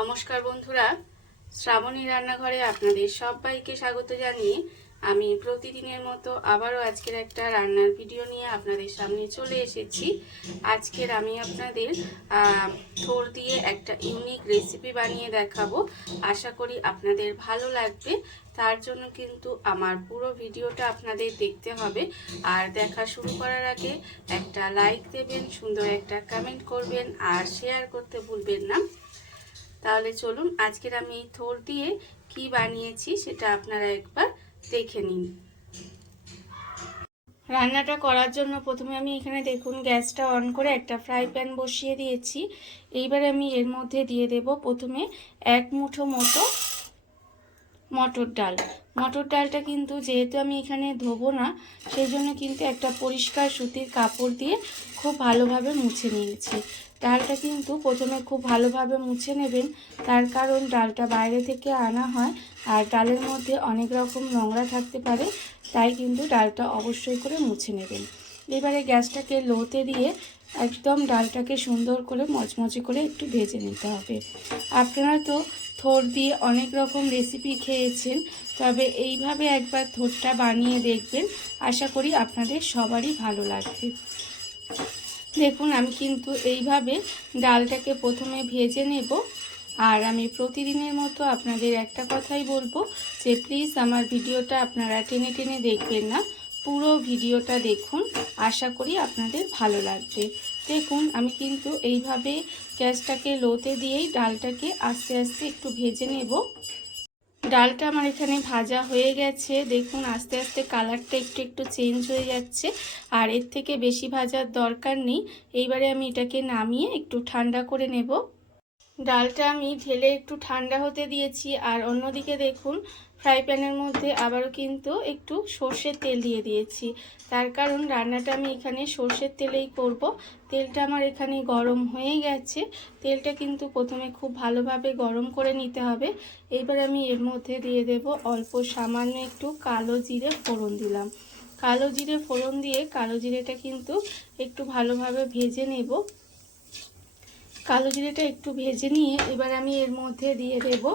নমস্কার বন্ধুরা, শ্রাবণী রান্নাঘরে আপনাদের সবাইকে স্বাগত জানিয়ে আমি প্রতিদিনের মতো আবারও আজকের একটা রান্নার ভিডিও নিয়ে আপনাদের সামনে চলে এসেছি। আজকের আমি আপনাদের থোড় দিয়ে একটা ইউনিক রেসিপি বানিয়ে দেখাবো। আশা করি আপনাদের ভালো লাগবে। তার জন্য কিন্তু আমার পুরো ভিডিওটা আপনাদের দেখতে হবে। আর দেখা শুরু করার আগে একটা লাইক দেবেন, সুন্দর একটা কমেন্ট করবেন আর শেয়ার করতে ভুলবেন না। তাহলে চলুন আজকের আমি থোড় দিয়ে কি বানিয়েছি সেটা আপনারা একবার দেখে নিন। রান্নাটা করার জন্য প্রথমে আমি এখানে দেখুন গ্যাসটা অন করে একটা ফ্রাই প্যান বসিয়ে দিয়েছি। এইবার আমি এর মধ্যে দিয়ে দেব প্রথমে 1 মুঠো মতো মটর ডাল। মটর ডালটা কিন্তু যেহেতু আমি এখানে ধোবো না, সেই জন্য কিন্তু একটা পরিষ্কার সুতির কাপড় দিয়ে খুব ভালোভাবে মুছে নিয়েছি। ডালটা কিন্তু প্রথমে খুব ভালোভাবে মুছে নেবেন, তার কারণ ডালটা বাইরে থেকে আনা হয় আর ডালের মধ্যে অনেক রকম নোংরা থাকতে পারে, তাই কিন্তু ডালটা অবশ্যই করে মুছে নেবেন। এবারে গ্যাসটাকে লোতে দিয়ে একদম ডালটাকে সুন্দর করে মচমচে করে একটু ভেজে নিতে হবে। আপনারা তো থোড় দিয়ে অনেক রকম রেসিপি খেয়েছেন, তবে এইভাবে একবার থোড়টা বানিয়ে দেখবেন, আশা করি আপনাদের সবারই ভালো লাগবে। দেখুন আমি কিন্তু এইভাবে ডালটাকে প্রথমে ভেজে নেব। আর আমি প্রতিদিনের মতো আপনাদের একটা কথাই বলবো যে প্লিজ আমার ভিডিওটা আপনারা টেনে টেনে দেখবেন না, পুরো ভিডিওটা দেখুন, আশা করি আপনাদের ভালো লাগবে। দেখুন আমি কিন্তু এইভাবে গ্যাসটাকে লোতে দিয়েই ডালটাকে আস্তে আস্তে একটু ভেজে নেব। ডালটা আমার এখানে ভাজা হয়ে গেছে, দেখুন আস্তে আস্তে কালারটা একটু একটু চেঞ্জ হয়ে যাচ্ছে। আর এর থেকে বেশি ভাজার দরকার নেই। এইবারে আমি এটাকে নামিয়ে একটু ঠান্ডা করে নেব। ডালটা আমি ঢেলে একটু ঠান্ডা হতে দিয়েছি। আর অন্যদিকে দেখুন ফ্রাই প্যানের মধ্যে আবারও কিন্তু একটু সর্ষের তেল দিয়ে দিয়েছি, তার কারণ রান্নাটা আমি এখানে সর্ষের তেলেই করব। তেলটা আমার এখানে গরম হয়ে গেছে। তেলটা কিন্তু প্রথমে খুব ভালোভাবে গরম করে নিতে হবে। এইবার আমি এর মধ্যে দিয়ে দেব অল্প সামান্য একটু কালো জিরে ফোড়ন দিলাম। কালো জিরে ফোড়ন দিয়ে কালো জিরেটা কিন্তু একটু ভালোভাবে ভেজে নেব। কালো জিরেটা একটু ভেজে নিয়ে এবার আমি এর মধ্যে দিয়ে দেব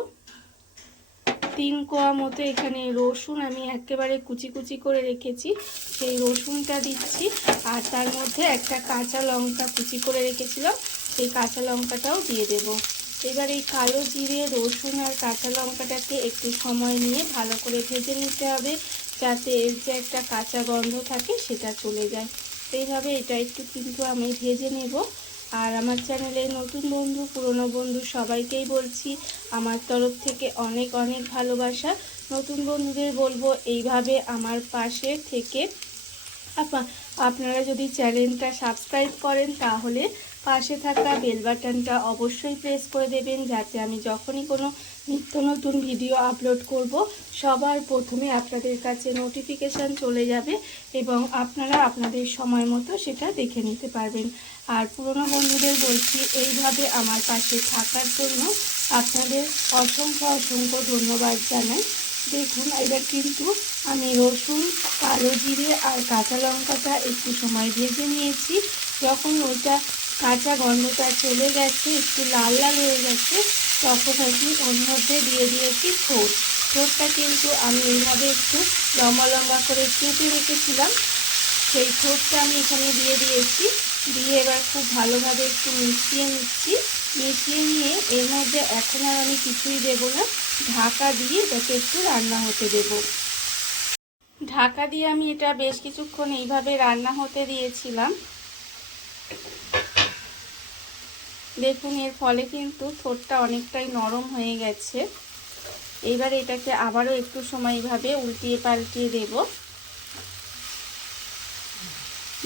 3 কোয়া মতো এখানে রসুন আমি একেবারে কুচি কুচি করে রেখেছি, সেই রসুনটা দিচ্ছি। আর তার মধ্যে একটা কাঁচা লঙ্কা কুচি করে রেখেছিলাম, সেই কাঁচা লঙ্কাটাও দিয়ে দেব। এবার এই কালো জিরে, রসুন আর কাঁচা লঙ্কাটাকে একটু সময় নিয়ে ভালো করে ভেজে নিতে হবে, যাতে এর যে একটা কাঁচা গন্ধ থাকে সেটা চলে যায়। এইভাবে এটা একটু কিন্তু আমি ভেজে নেব। আর আমার চ্যানেলে নতুন বন্ধু, পুরনো বন্ধু সবাইকেই বলছি আমার তরফ থেকে অনেক অনেক ভালোবাসা। নতুন বন্ধুদের বলবো এইভাবে আমার পাশে থেকে আপনারা যদি চ্যানেলটা সাবস্ক্রাইব করেন তাহলে পাশে থাকা বেল বাটনটা অবশ্যই প্রেস করে দেবেন, যাতে আমি যখনই কোনো নিত্য নতুন ভিডিও আপলোড করব সবার প্রথমে আপনাদের কাছে নোটিফিকেশান চলে যাবে এবং আপনারা আপনাদের সময় মতো সেটা দেখে নিতে পারবেন। আর পুরনো বন্ধুদের বলছি এইভাবে আমার পাশে থাকার জন্য আপনাদের অসংখ্য অসংখ্য ধন্যবাদ জানাই। দেখুন এবার কিন্তু আমি রসুন, কালো জিরে আর কাঁচা লঙ্কাটা একটু সময় ভেজে নিয়েছি। যখন ওইটা কাঁচা গন্ধটা চলে গেছে, একটু লাল লাল হয়ে গেছে, তখন আমি ওর মধ্যে দিয়ে দিয়েছি থোড়টা কিন্তু আমি এইভাবে একটু লম্বা লম্বা করে কেটে রেখেছিলাম, সেই থোড়টা আমি এখানে দিয়ে দিয়েছি। দিয়ে এবার খুব ভালোভাবে একটু মিশিয়ে নিচ্ছি। মিশিয়ে নিয়ে এর মধ্যে এখন আর আমি কিছুই দেবো না, ঢাকা দিয়ে এটাকে একটু রান্না হতে দেব। ঢাকা দিয়ে আমি এটা বেশ কিছুক্ষণ এইভাবে রান্না হতে দিয়েছিলাম। দেখুন এর ফলে কিন্তু থোড়টা অনেকটাই নরম হয়ে গেছে। এইবার এটাকে আবারও একটু সময় এইভাবে উল্টিয়ে পাল্টিয়ে দেব।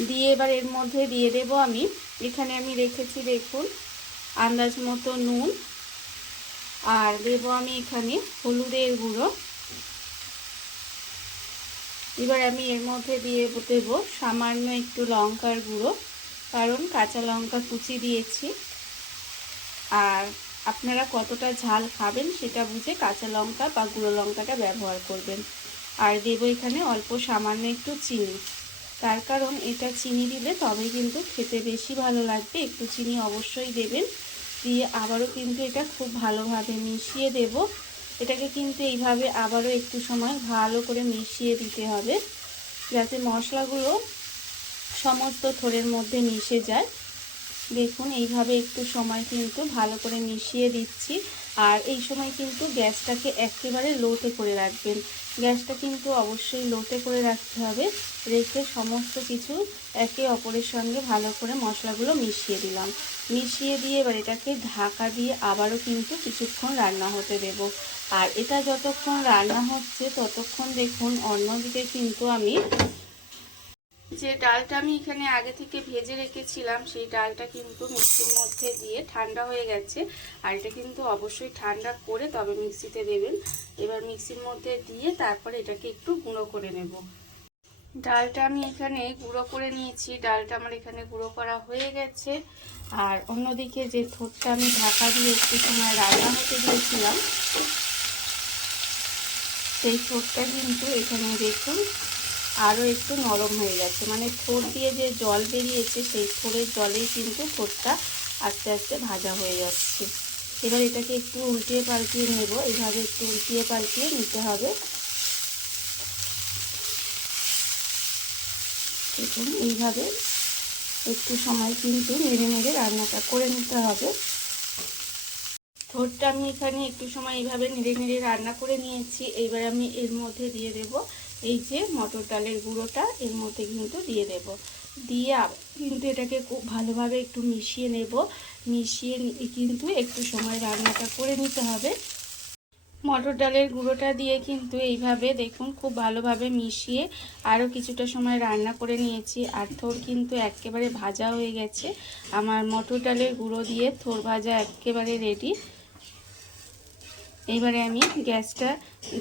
দিয়ে এবার এর মধ্যে দিয়ে দেব আমি এখানে আমি রেখেছি দেখুন আন্দাজ মতো নুন, আর দেব আমি এখানে হলুদের গুঁড়ো। এবার আমি এর মধ্যে দিয়ে দেব সামান্য একটু লঙ্কার গুঁড়ো, কারণ কাঁচা লঙ্কা কুচি দিয়েছি। আর আপনারা কতটা ঝাল খাবেন সেটা বুঝে কাঁচা লঙ্কা বা গুঁড়ো লঙ্কাটা ব্যবহার করবেন। আর দেব এখানে অল্প সামান্য একটু চিনি, তার কারণ এটা চিনি দিলে তবে কিন্তু খেতে বেশি ভালো লাগবে, একটু চিনি অবশ্যই দেবেন। দিয়ে আবারও কিন্তু এটা খুব ভালোভাবে মিশিয়ে দেব। এটাকে কিন্তু এইভাবে আবারও একটু সময় ভালো করে মিশিয়ে দিতে হবে, যাতে মশলাগুলো সমস্ত থোড়ের মধ্যে মিশে যায়। দেখুন এইভাবে একটু সময় কিন্তু ভালো করে মিশিয়ে দিচ্ছি। আর এই সময় কিন্তু গ্যাসটাকে একেবারে লোতে করে রাখবেন। গ্যাসটা কিন্তু অবশ্যই লোতে করে রাখতে হবে। রেখে সমস্ত কিছু একে অপরের সঙ্গে ভালো করে মশলাগুলো মিশিয়ে দিলাম। মিশিয়ে দিয়ে এবার এটাকে ঢাকা দিয়ে আবারও কিন্তু কিছুক্ষণ রান্না হতে দেব। আর এটা যতক্ষণ রান্না হচ্ছে ততক্ষণ দেখুন অন্যদিকে কিন্তু আমি যে ডালটা আমি এখানে আগে থেকে ভেজে রেখেছিলাম সেই ডালটা কিন্তু মিক্সির মধ্যে দিয়ে ঠান্ডা হয়ে গেছে। আর এটা কিন্তু অবশ্যই ঠান্ডা করে তবে মিক্সিতে দেবেন। এবার মিক্সির মধ্যে দিয়ে তারপরে এটাকে একটু গুঁড়ো করে নেব। ডালটা আমি এখানে গুঁড়ো করে নিয়েছি। ডালটা আমার এখানে গুঁড়ো করা হয়ে গেছে। আর অন্যদিকে যে থোড়টা আমি ঢাকা দিয়ে একটু সময় রান্না হতে দিয়েছিলাম সেই থোড়টা কিন্তু এখানে দেখুন আরও একটু নরম হয়ে গেছে। মানে থোড় দিয়ে যে জল বেরিয়েছে সেই থোড়ের জলেই কিন্তু থোড়টা আস্তে আস্তে ভাজা হয়ে যাচ্ছে। এবার এটাকে একটু উল্টিয়ে পাল্টিয়ে নেব। এইভাবে একটু উল্টিয়ে পাল্টিয়ে নিতে হবে। দেখুন এইভাবে একটু সময় কিন্তু নেড়ে নেড়ে রান্নাটা করে নিতে হবে। থোড়টা আমি এখানে একটু সময় এইভাবে নেড়ে নেড়ে রান্না করে নিয়েছি। এইবার আমি এর মধ্যে দিয়ে দেব এই যে মটর ডালের গুঁড়োটা, এর মধ্যে কিন্তু দিয়ে দেব। দিয়ে কিন্তু এটাকে খুব ভালোভাবে একটু মিশিয়ে নেব। মিশিয়ে কিন্তু একটু সময় রান্নাটা করে নিতে হবে। মটর ডালের গুঁড়োটা দিয়ে কিন্তু এইভাবে দেখুন খুব ভালোভাবে মিশিয়ে আরও কিছুটা সময় রান্না করে নিয়েছি। আর থোড় কিন্তু একেবারে ভাজা হয়ে গেছে। আমার মটর ডালের গুঁড়ো দিয়ে থোড় ভাজা একেবারে রেডি। এইবারে আমি গ্যাসটা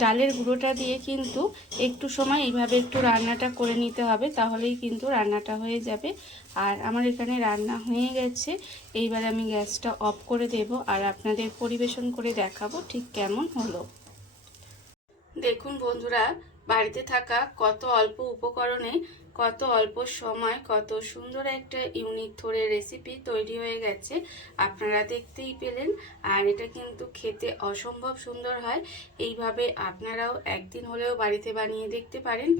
ডালের গুঁড়োটা দিয়ে কিন্তু একটু সময় এইভাবে একটু রান্নাটা করে নিতে হবে, তাহলেই কিন্তু রান্নাটা হয়ে যাবে। আর আমার এখানে রান্না হয়ে গেছে। এইবার আমি গ্যাসটা অফ করে দেব আর আপনাদের পরিবেশন করে দেখাবো ঠিক কেমন হলো। দেখুন বন্ধুরা, বাড়িতে থাকা কত অল্প উপকরণে কত অল্প সময় কত সুন্দর একটা ইউনিক থোড়ের রেসিপি তৈরি হয়ে গেছে, আপনারা দেখতেই পেলেন। আর এটা কিন্তু খেতে অসম্ভব সুন্দর হয়। এইভাবে আপনারাও একদিন হলেও বাড়িতে বানিয়ে দেখতে পারেন।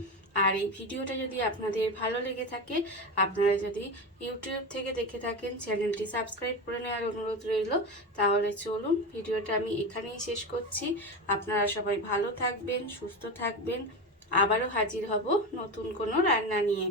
আর এই ভিডিওটা যদি আপনাদের ভালো লেগে থাকে, আপনারা যদি ইউটিউব থেকে দেখে থাকেন, চ্যানেলটি সাবস্ক্রাইব করে নেওয়ার অনুরোধ রইল। তাহলে চলুন ভিডিওটা আমি এখানেই শেষ করছি। আপনারা সবাই ভালো থাকবেন, সুস্থ থাকবেন। আবারও হাজির হব নতুন কোনো রান্না নিয়ে।